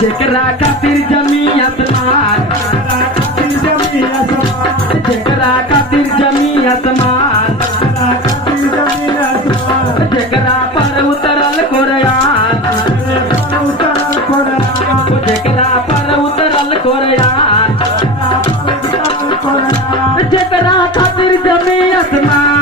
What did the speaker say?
जेकरा खातिर जमीयत मान, जेकरा खातिर जमीयत मान, जेकरा पर उतरल कुरान, जेकरा पर उतरल कुरान, जेकरा खातिर जमीयत मान।